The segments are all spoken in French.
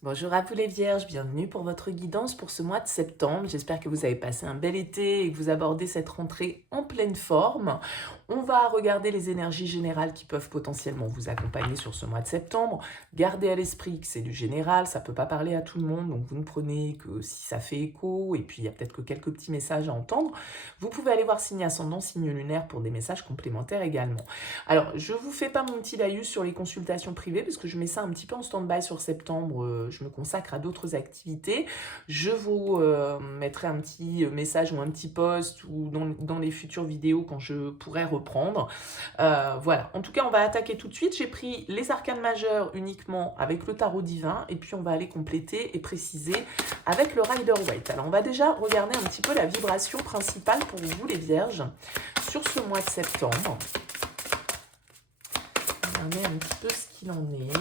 Bonjour à vous les vierges, bienvenue pour votre guidance pour ce mois de septembre. J'espère que vous avez passé un bel été et que vous abordez cette rentrée en pleine forme. On va regarder les énergies générales qui peuvent potentiellement vous accompagner sur ce mois de septembre. Gardez à l'esprit que c'est du général, ça ne peut pas parler à tout le monde, donc vous ne prenez que si ça fait écho, et puis il y a peut-être que quelques petits messages à entendre. Vous pouvez aller voir signe ascendant, signe lunaire pour des messages complémentaires également. Alors, je ne vous fais pas mon petit laïus sur les consultations privées, parce que je mets ça un petit peu en stand-by sur septembre, je me consacre à d'autres activités. Je vous mettrai un petit message ou un petit post ou dans les futures vidéos quand je pourrai reprendre. Voilà, en tout cas on va attaquer tout de suite. J'ai pris les arcanes majeurs uniquement avec le tarot divin et puis on va aller compléter et préciser avec le Rider-Waite. Alors on va déjà regarder un petit peu la vibration principale pour vous les vierges sur ce mois de septembre. Regardez un petit peu ce qu'il en est.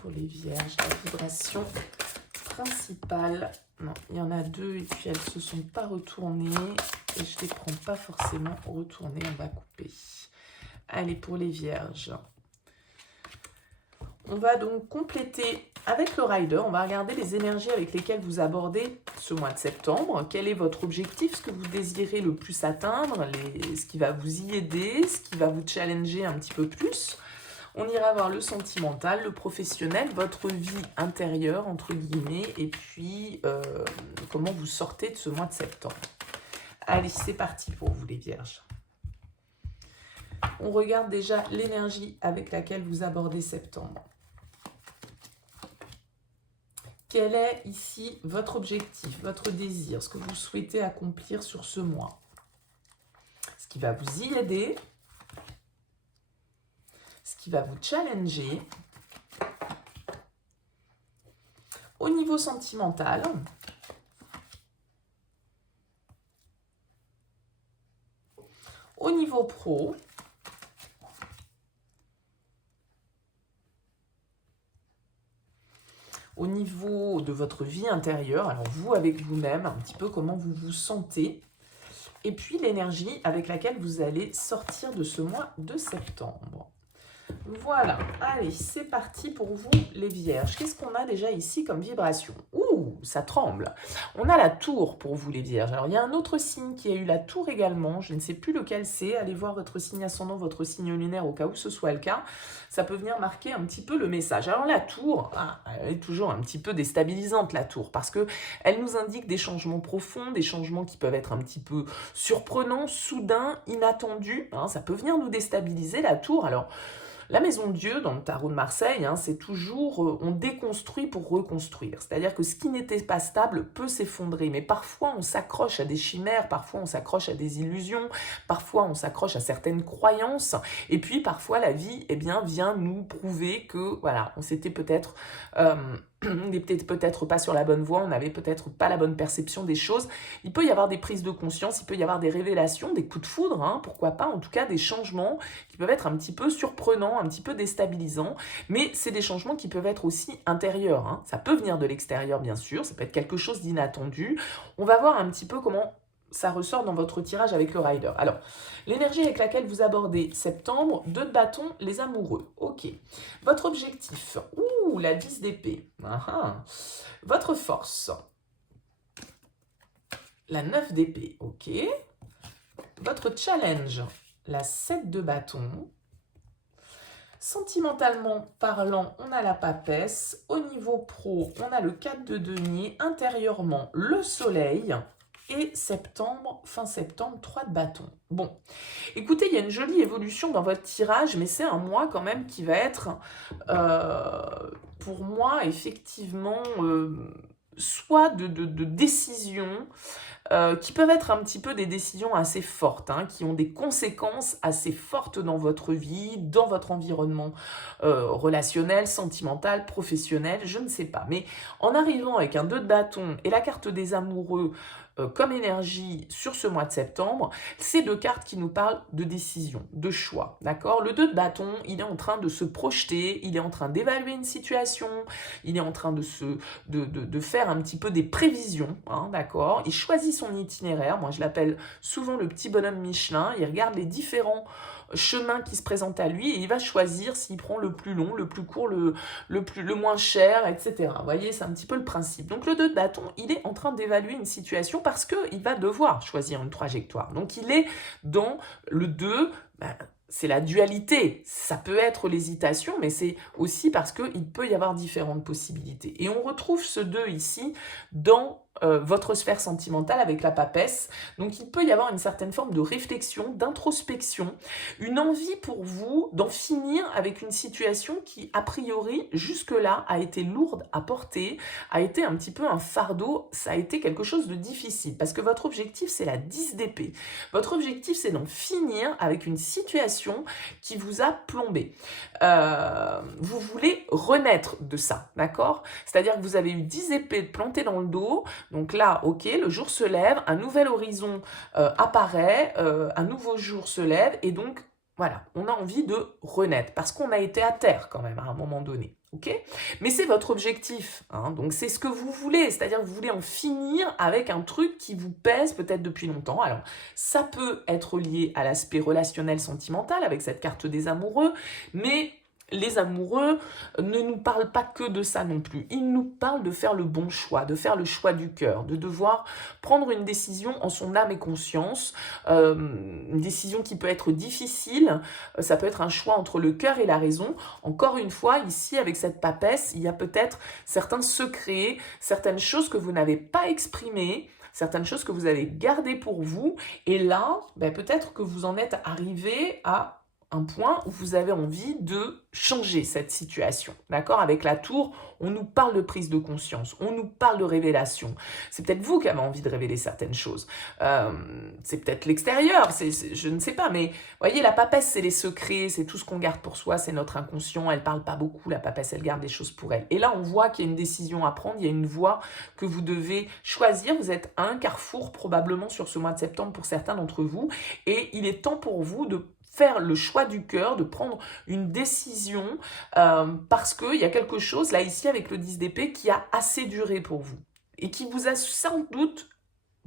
Pour les vierges, la vibration principale. Non, il y en a deux et puis elles ne se sont pas retournées. Et je ne les prends pas forcément retournées, on va couper. Allez, pour les vierges. On va donc compléter avec le Rider. On va regarder les énergies avec lesquelles vous abordez ce mois de septembre. Quel est votre objectif, ce que vous désirez le plus atteindre, ce qui va vous y aider, ce qui va vous challenger un petit peu plus. On ira voir le sentimental, le professionnel, votre vie intérieure, entre guillemets, et puis comment vous sortez de ce mois de septembre. Allez, c'est parti pour vous les vierges. On regarde déjà l'énergie avec laquelle vous abordez septembre. Quel est ici votre objectif, votre désir, ce que vous souhaitez accomplir sur ce mois? Ce qui va vous y aider, ce qui va vous challenger. Au niveau sentimental, au niveau pro, au niveau de votre vie intérieure, alors vous avec vous-même, un petit peu comment vous vous sentez, et puis l'énergie avec laquelle vous allez sortir de ce mois de septembre. Voilà, allez, c'est parti pour vous les vierges. Qu'est-ce qu'on a déjà ici comme vibration? Ouh, ça tremble. On a la tour pour vous les vierges. Alors, il y a un autre signe qui a eu la tour également. Je ne sais plus lequel c'est. Allez voir votre signe ascendant, votre signe lunaire au cas où ce soit le cas. Ça peut venir marquer un petit peu le message. Alors, la tour, elle est toujours un petit peu déstabilisante, la tour, parce qu'elle nous indique des changements profonds, des changements qui peuvent être un petit peu surprenants, soudains, inattendus. Ça peut venir nous déstabiliser, la tour. Alors, la maison de Dieu, dans le tarot de Marseille, c'est toujours on déconstruit pour reconstruire. C'est-à-dire que ce qui n'était pas stable peut s'effondrer. Mais parfois, on s'accroche à des chimères, parfois, on s'accroche à des illusions, parfois, on s'accroche à certaines croyances. Et puis, parfois, la vie vient nous prouver que, voilà, on s'était peut-être... on n'était peut-être pas sur la bonne voie, on n'avait peut-être pas la bonne perception des choses. Il peut y avoir des prises de conscience, il peut y avoir des révélations, des coups de foudre, pourquoi pas, en tout cas des changements qui peuvent être un petit peu surprenants, un petit peu déstabilisants, mais c'est des changements qui peuvent être aussi intérieurs. Ça peut venir de l'extérieur, bien sûr, ça peut être quelque chose d'inattendu. On va voir un petit peu comment ça ressort dans votre tirage avec le Rider. Alors, l'énergie avec laquelle vous abordez septembre, 2 de bâton, les amoureux. Ok. Votre objectif, la 10 d'épée. Votre force, la 9 d'épée. Ok. Votre challenge, la 7 de bâton. Sentimentalement parlant, on a la papesse. Au niveau pro, on a le 4 de denier. Intérieurement, le soleil. Et septembre, fin septembre, 3 de bâton. Bon, écoutez, il y a une jolie évolution dans votre tirage, mais c'est un mois quand même qui va être, pour moi, effectivement, soit de décisions, qui peuvent être un petit peu des décisions assez fortes, qui ont des conséquences assez fortes dans votre vie, dans votre environnement relationnel, sentimental, professionnel, je ne sais pas. Mais en arrivant avec un 2 de bâton et la carte des amoureux, comme énergie sur ce mois de septembre, c'est 2 cartes qui nous parlent de décision, de choix, d'accord? Le 2 de bâton, il est en train de se projeter, il est en train d'évaluer une situation, il est en train de faire un petit peu des prévisions, hein, d'accord? Il choisit son itinéraire, moi je l'appelle souvent le petit bonhomme Michelin, il regarde les différents chemin qui se présente à lui et il va choisir s'il prend le plus long, le plus court, le moins cher, etc. Vous voyez, c'est un petit peu le principe. Donc le 2 de bâton, il est en train d'évaluer une situation parce qu'il va devoir choisir une trajectoire. Donc il est dans le 2, c'est la dualité. Ça peut être l'hésitation, mais c'est aussi parce qu'il peut y avoir différentes possibilités. Et on retrouve ce 2 ici dans votre sphère sentimentale avec la papesse. Donc il peut y avoir une certaine forme de réflexion, d'introspection, une envie pour vous d'en finir avec une situation qui, a priori, jusque-là, a été lourde à porter, a été un petit peu un fardeau, ça a été quelque chose de difficile. Parce que votre objectif, c'est la 10 d'épée. Votre objectif, c'est d'en finir avec une situation qui vous a plombé. Vous voulez renaître de ça, d'accord? C'est-à-dire que vous avez eu 10 épées plantées dans le dos. Donc là, ok, le jour se lève, un nouvel horizon apparaît, un nouveau jour se lève, et donc, voilà, on a envie de renaître, parce qu'on a été à terre quand même à un moment donné, ok? Mais c'est votre objectif, hein, donc c'est ce que vous voulez, c'est-à-dire que vous voulez en finir avec un truc qui vous pèse peut-être depuis longtemps. Alors, ça peut être lié à l'aspect relationnel sentimental, avec cette carte des amoureux, mais les amoureux ne nous parlent pas que de ça non plus. Ils nous parlent de faire le bon choix, de faire le choix du cœur, de devoir prendre une décision en son âme et conscience, une décision qui peut être difficile, ça peut être un choix entre le cœur et la raison. Encore une fois, ici, avec cette papesse, il y a peut-être certains secrets, certaines choses que vous n'avez pas exprimées, certaines choses que vous avez gardées pour vous, et là, peut-être que vous en êtes arrivé à un point où vous avez envie de changer cette situation, d'accord? Avec la tour, on nous parle de prise de conscience, on nous parle de révélation. C'est peut-être vous qui avez envie de révéler certaines choses. C'est peut-être l'extérieur, je ne sais pas, mais voyez, la papesse, c'est les secrets, c'est tout ce qu'on garde pour soi, c'est notre inconscient, elle parle pas beaucoup, la papesse, elle garde des choses pour elle. Et là, on voit qu'il y a une décision à prendre, il y a une voie que vous devez choisir. Vous êtes à un carrefour probablement sur ce mois de septembre pour certains d'entre vous, et il est temps pour vous de faire le choix du cœur, de prendre une décision, parce qu'il y a quelque chose, là, ici, avec le 10 d'épée, qui a assez duré pour vous, et qui vous a sans doute,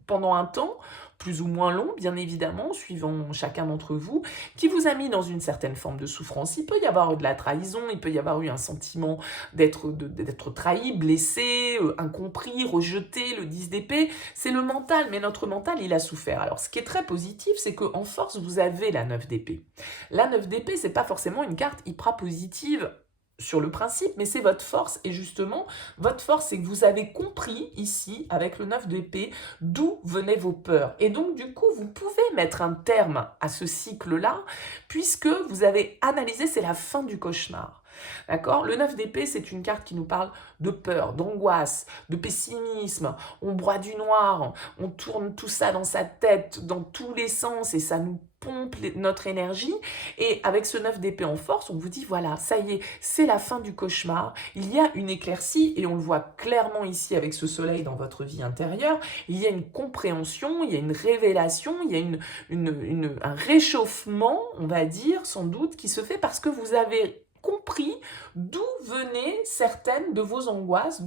pendant un temps, plus ou moins long, bien évidemment, suivant chacun d'entre vous, qui vous a mis dans une certaine forme de souffrance. Il peut y avoir eu de la trahison, il peut y avoir eu un sentiment d'être trahi, blessé, incompris, rejeté. Le 10 d'épée, c'est le mental, mais notre mental, il a souffert. Alors, ce qui est très positif, c'est qu'en force, vous avez la 9 d'épée. La 9 d'épée, c'est pas forcément une carte hyper positive sur le principe, mais c'est votre force, et justement, votre force, c'est que vous avez compris ici, avec le 9 d'épée, d'où venaient vos peurs. Et donc, du coup, vous pouvez mettre un terme à ce cycle-là, puisque vous avez analysé, c'est la fin du cauchemar. D'accord? Le 9 d'épée, c'est une carte qui nous parle de peur, d'angoisse, de pessimisme. On broie du noir, on tourne tout ça dans sa tête, dans tous les sens, et ça nous pompe notre énergie. Et avec ce 9 d'épée en force, on vous dit, voilà, ça y est, c'est la fin du cauchemar. Il y a une éclaircie, et on le voit clairement ici avec ce soleil dans votre vie intérieure. Il y a une compréhension, il y a une révélation, il y a un réchauffement, on va dire, sans doute, qui se fait parce que vous avez compris d'où venaient certaines de vos angoisses,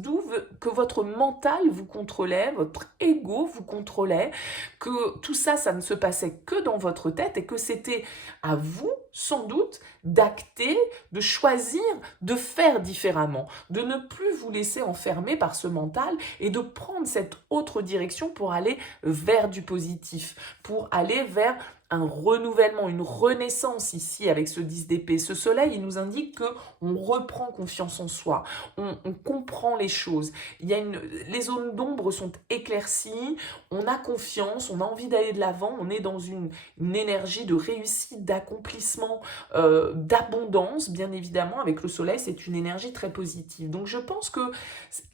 que votre mental vous contrôlait, votre ego vous contrôlait, que tout ça, ça ne se passait que dans votre tête, et que c'était à vous, sans doute, d'acter, de choisir, de faire différemment, de ne plus vous laisser enfermer par ce mental, et de prendre cette autre direction pour aller vers du positif, pour aller vers un renouvellement, une renaissance ici avec ce 10 d'épée. Ce soleil, il nous indique qu'on reprend confiance en soi, on comprend les choses. Les zones d'ombre sont éclaircies, on a confiance, on a envie d'aller de l'avant, on est dans une énergie de réussite, d'accomplissement, d'abondance, bien évidemment. Avec le soleil, c'est une énergie très positive. Donc je pense que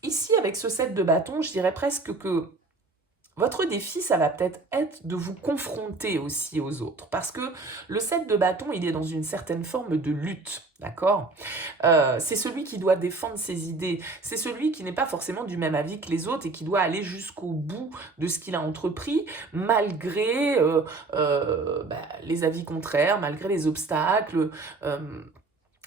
ici, avec ce 7 de bâton, je dirais presque que Votre défi, ça va peut-être être de vous confronter aussi aux autres, parce que le 7 de bâton, il est dans une certaine forme de lutte, d'accord? C'est celui qui doit défendre ses idées, c'est celui qui n'est pas forcément du même avis que les autres et qui doit aller jusqu'au bout de ce qu'il a entrepris, malgré les avis contraires, malgré les obstacles.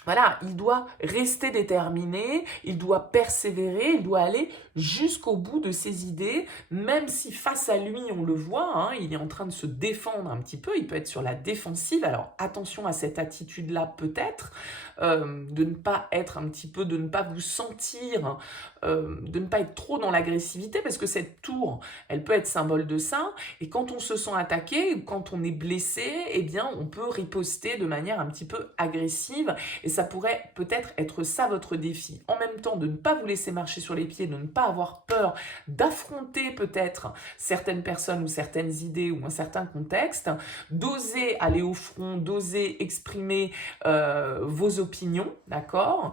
Voilà, il doit rester déterminé, il doit persévérer, il doit aller jusqu'au bout de ses idées, même si face à lui, on le voit, hein, il est en train de se défendre un petit peu, il peut être sur la défensive, alors attention à cette attitude-là peut-être, de ne pas être un petit peu, de ne pas vous sentir, de ne pas être trop dans l'agressivité, parce que cette tour, elle peut être symbole de ça, et quand on se sent attaqué, quand on est blessé, eh bien on peut riposter de manière un petit peu agressive, et ça pourrait peut-être être ça votre défi. En même temps, de ne pas vous laisser marcher sur les pieds, de ne pas avoir peur d'affronter peut-être certaines personnes ou certaines idées ou un certain contexte, d'oser aller au front, d'oser exprimer vos opinions, d'accord ?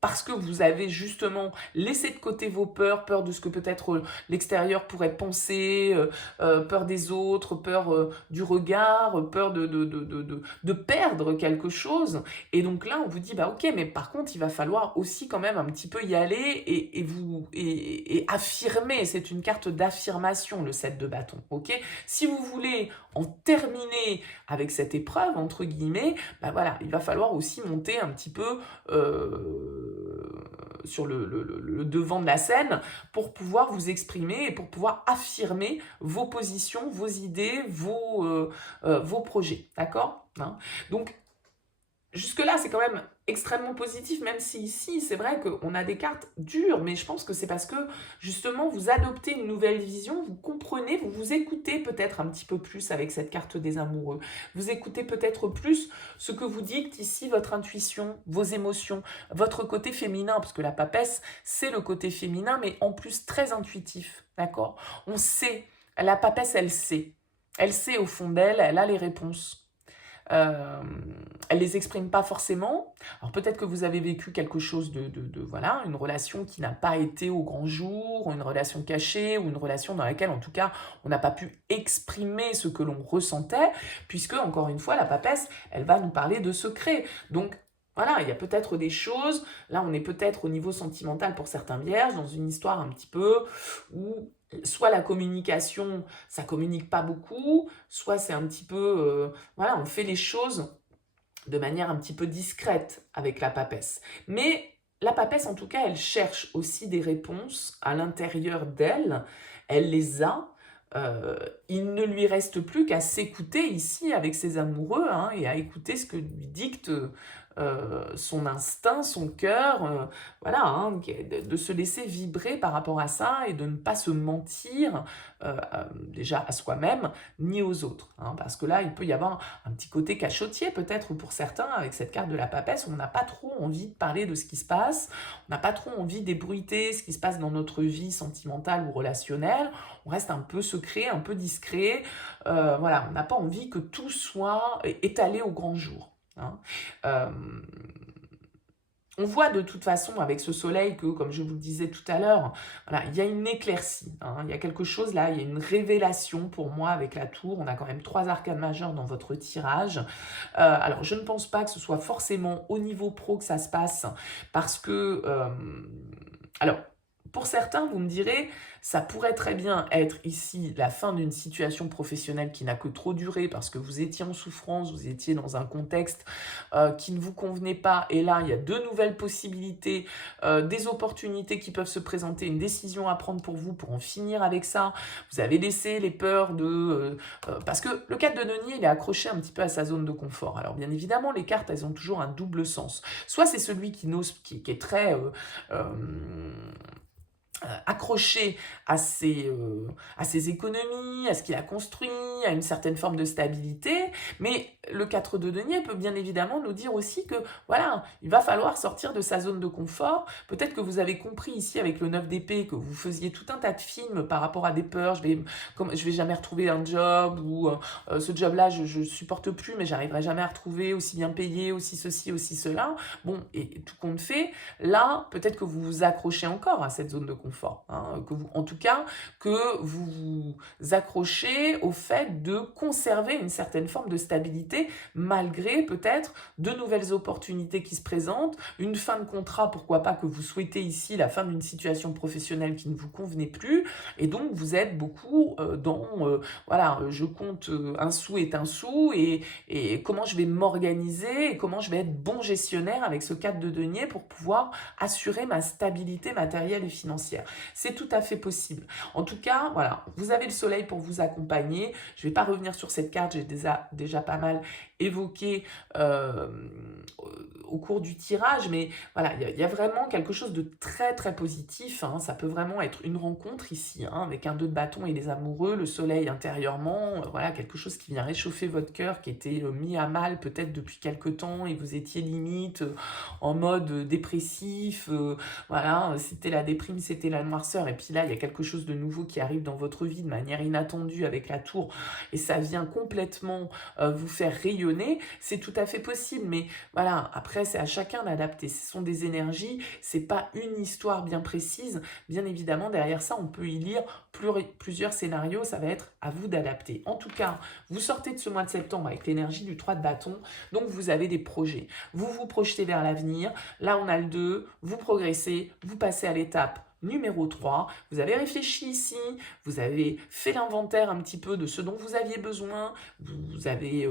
Parce que vous avez justement laissé de côté vos peurs, peur de ce que peut-être l'extérieur pourrait penser, peur des autres, peur du regard, peur de perdre quelque chose. Et donc là, on vous dit, bah ok, mais par contre, il va falloir aussi quand même un petit peu y aller et affirmer. C'est une carte d'affirmation, le 7 de bâton, ok? Si vous voulez en terminer avec cette épreuve, entre guillemets, bah voilà, il va falloir aussi monter un petit peu sur le devant de la scène pour pouvoir vous exprimer et pour pouvoir affirmer vos positions, vos idées, vos projets, d'accord, hein? Donc, jusque-là, c'est quand même extrêmement positif, même si ici, c'est vrai qu'on a des cartes dures, mais je pense que c'est parce que, justement, vous adoptez une nouvelle vision, vous comprenez, vous vous écoutez peut-être un petit peu plus avec cette carte des amoureux. Vous écoutez peut-être plus ce que vous dicte ici votre intuition, vos émotions, votre côté féminin, parce que la papesse, c'est le côté féminin, mais en plus très intuitif, d'accord? On sait, la papesse, elle sait. Elle sait au fond d'elle, elle a les réponses. Elle les exprime pas forcément. Alors peut-être que vous avez vécu quelque chose voilà, une relation qui n'a pas été au grand jour, une relation cachée, ou une relation dans laquelle, en tout cas, on n'a pas pu exprimer ce que l'on ressentait, puisque, encore une fois, la papesse, elle va nous parler de secrets. Donc, voilà, il y a peut-être des choses, là on est peut-être au niveau sentimental pour certains vierges, dans une histoire un petit peu où soit la communication, ça communique pas beaucoup, soit c'est un petit peu, voilà, on fait les choses de manière un petit peu discrète avec la papesse. Mais la papesse, en tout cas, elle cherche aussi des réponses à l'intérieur d'elle, elle les a. Il ne lui reste plus qu'à s'écouter ici avec ses amoureux, hein, et à écouter ce que lui dicte son instinct, son cœur, voilà, hein, de se laisser vibrer par rapport à ça et de ne pas se mentir déjà à soi-même ni aux autres, hein, parce que là il peut y avoir un petit côté cachotier peut-être pour certains avec cette carte de la papesse, où on n'a pas trop envie de parler de ce qui se passe, on n'a pas trop envie d'ébruiter ce qui se passe dans notre vie sentimentale ou relationnelle, on reste un peu secret, un peu discret, voilà, on n'a pas envie que tout soit étalé au grand jour, hein. On voit de toute façon avec ce soleil que, comme je vous le disais tout à l'heure, voilà, il y a une éclaircie, hein, il y a quelque chose là, il y a une révélation pour moi avec la tour. On a quand même 3 arcanes majeures dans votre tirage. Alors, je ne pense pas que ce soit forcément au niveau pro que ça se passe, parce que... alors, pour certains, vous me direz, ça pourrait très bien être ici la fin d'une situation professionnelle qui n'a que trop duré parce que vous étiez en souffrance, vous étiez dans un contexte qui ne vous convenait pas, et là, il y a de nouvelles possibilités, des opportunités qui peuvent se présenter, une décision à prendre pour vous pour en finir avec ça. Vous avez laissé les peurs parce que le 4 de denier, il est accroché un petit peu à sa zone de confort. Alors, bien évidemment, les cartes, elles ont toujours un double sens. Soit c'est celui qui est très... accroché à ses économies, à ce qu'il a construit, à une certaine forme de stabilité, mais le 4 de denier peut bien évidemment nous dire aussi que, voilà, il va falloir sortir de sa zone de confort. Peut-être que vous avez compris ici avec le 9 d'épée que vous faisiez tout un tas de films par rapport à des peurs, je vais jamais retrouver un job, ou ce job-là, je supporte plus, mais j'arriverai jamais à retrouver aussi bien payé, aussi ceci, aussi cela. Bon, et tout compte fait, là, peut-être que vous vous accrochez encore à cette zone de confort. confort. Hein, en tout cas, que vous vous accrochez au fait de conserver une certaine forme de stabilité, malgré peut-être de nouvelles opportunités qui se présentent, une fin de contrat, pourquoi pas, que vous souhaitez ici, la fin d'une situation professionnelle qui ne vous convenait plus, et donc vous êtes beaucoup voilà, je compte un sou est un sou, et comment je vais m'organiser, et comment je vais être bon gestionnaire avec ce cadre de denier pour pouvoir assurer ma stabilité matérielle et financière. C'est tout à fait possible. En tout cas, voilà, vous avez le soleil pour vous accompagner. Je ne vais pas revenir sur cette carte, j'ai déjà pas mal évoqué au cours du tirage, mais voilà, il y a vraiment quelque chose de très très positif. Hein. Ça peut vraiment être une rencontre ici, hein, avec un 2 de bâton et les amoureux, le soleil intérieurement, voilà, quelque chose qui vient réchauffer votre cœur, qui était mis à mal peut-être depuis quelque temps, et vous étiez limite en mode dépressif, voilà, c'était la déprime, c'était la noirceur, et puis là, il y a quelque chose de nouveau qui arrive dans votre vie de manière inattendue avec la tour, et ça vient complètement vous faire rayonner. C'est tout à fait possible, mais voilà, après, c'est à chacun d'adapter. Ce sont des énergies, c'est pas une histoire bien précise. Bien évidemment, derrière ça, on peut y lire plusieurs scénarios, ça va être à vous d'adapter. En tout cas, vous sortez de ce mois de septembre avec l'énergie du 3 de bâton, donc vous avez des projets. Vous vous projetez vers l'avenir, là on a le 2, vous progressez, vous passez à l'étape numéro 3, vous avez réfléchi ici, vous avez fait l'inventaire un petit peu de ce dont vous aviez besoin, vous avez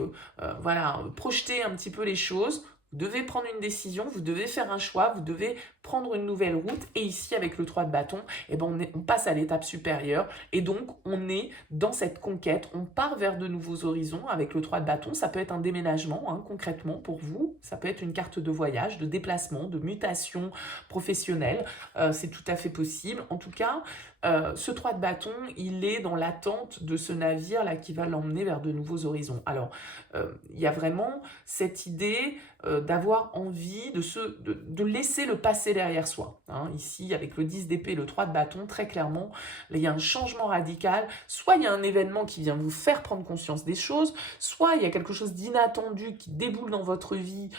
voilà, projeté un petit peu les choses. Vous devez prendre une décision, vous devez faire un choix, vous devez prendre une nouvelle route. Et ici, avec le 3 de bâton, eh ben on passe à l'étape supérieure. Et donc, on est dans cette conquête. On part vers de nouveaux horizons avec le 3 de bâton. Ça peut être un déménagement, hein, concrètement, pour vous. Ça peut être une carte de voyage, de déplacement, de mutation professionnelle. C'est tout à fait possible. En tout cas, ce 3 de bâton, il est dans l'attente de ce navire-là qui va l'emmener vers de nouveaux horizons. Alors, il y a vraiment cette idée d'avoir envie de laisser le passé derrière soi. Hein. Ici, avec le 10 d'épée et le 3 de bâton, très clairement, là, il y a un changement radical. Soit il y a un événement qui vient vous faire prendre conscience des choses, soit il y a quelque chose d'inattendu qui déboule dans votre vie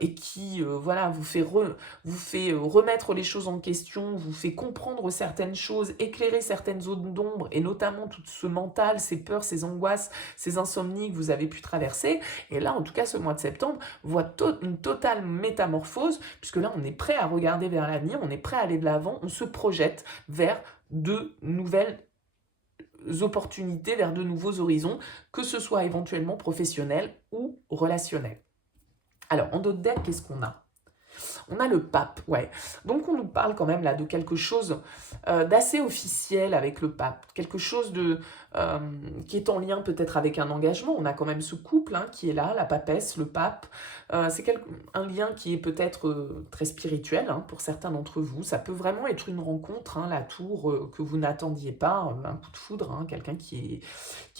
et qui voilà, vous fait remettre les choses en question, vous fait comprendre certaines choses, éclairer certaines zones d'ombre, et notamment tout ce mental, ces peurs, ces angoisses, ces insomnies que vous avez pu traverser. Et là, en tout cas, ce mois de septembre voit une totale métamorphose, puisque là, on est prêt à regarder vers l'avenir, on est prêt à aller de l'avant, on se projette vers de nouvelles opportunités, vers de nouveaux horizons, que ce soit éventuellement professionnels ou relationnels. Alors, en d'autres decks, qu'est-ce qu'on a ? On a le pape, ouais. Donc on nous parle quand même là de quelque chose d'assez officiel avec le pape, quelque chose qui est en lien peut-être avec un engagement. On a quand même ce couple hein, qui est là, la papesse, le pape. C'est un lien qui est peut-être très spirituel hein, pour certains d'entre vous. Ça peut vraiment être une rencontre, hein, la tour que vous n'attendiez pas, un coup de foudre, hein, quelqu'un qui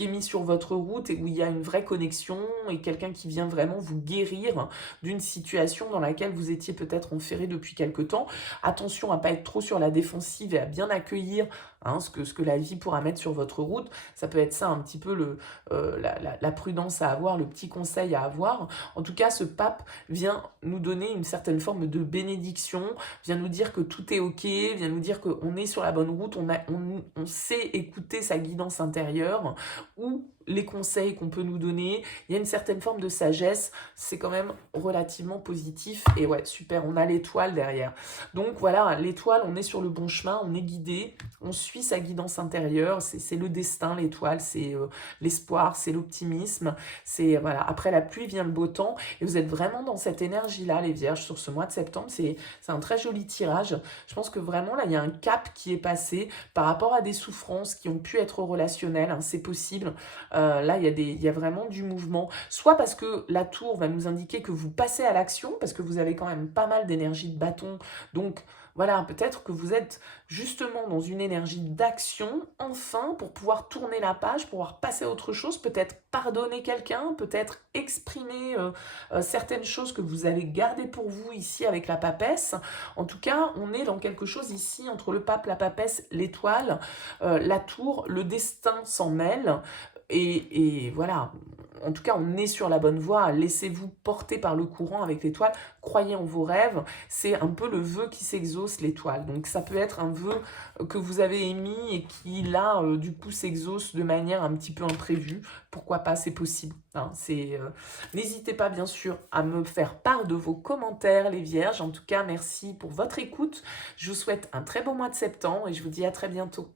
est mis sur votre route et où il y a une vraie connexion, et quelqu'un qui vient vraiment vous guérir d'une situation dans laquelle vous étiez peut-être enferré depuis quelque temps. Attention à ne pas être trop sur la défensive et à bien accueillir hein, ce que la vie pourra mettre sur votre route. Ça peut être ça un petit peu la prudence à avoir, le petit conseil à avoir. En tout cas, ce pape vient nous donner une certaine forme de bénédiction, vient nous dire que tout est ok, vient nous dire qu'on est sur la bonne route, on sait écouter sa guidance intérieure, ou les conseils qu'on peut nous donner. Il y a une certaine forme de sagesse, c'est quand même relativement positif. Et ouais, super, on a l'étoile derrière. Donc voilà, l'étoile, on est sur le bon chemin, on est guidé, on suit sa guidance intérieure, c'est le destin, l'étoile, c'est l'espoir, c'est l'optimisme, c'est voilà, après la pluie vient le beau temps, et vous êtes vraiment dans cette énergie-là, les Vierges, sur ce mois de septembre. C'est un très joli tirage. Je pense que vraiment, là, il y a un cap qui est passé par rapport à des souffrances qui ont pu être relationnelles, hein, c'est possible. Là, il y a vraiment du mouvement, soit parce que la tour va nous indiquer que vous passez à l'action, parce que vous avez quand même pas mal d'énergie de bâton, donc voilà, peut-être que vous êtes justement dans une énergie d'action, enfin, pour pouvoir tourner la page, pour pouvoir passer à autre chose, peut-être pardonner quelqu'un, peut-être exprimer certaines choses que vous avez gardées pour vous ici avec la papesse. En tout cas, on est dans quelque chose ici entre le pape, la papesse, l'étoile, la tour, le destin s'en mêle. Et voilà, en tout cas, on est sur la bonne voie. Laissez-vous porter par le courant avec l'étoile. Croyez en vos rêves. C'est un peu le vœu qui s'exauce, l'étoile. Donc, ça peut être un vœu que vous avez émis et qui, là, du coup, s'exauce de manière un petit peu imprévue. Pourquoi pas, c'est possible. Hein, n'hésitez pas, bien sûr, à me faire part de vos commentaires, les vierges. En tout cas, merci pour votre écoute. Je vous souhaite un très beau mois de septembre et je vous dis à très bientôt.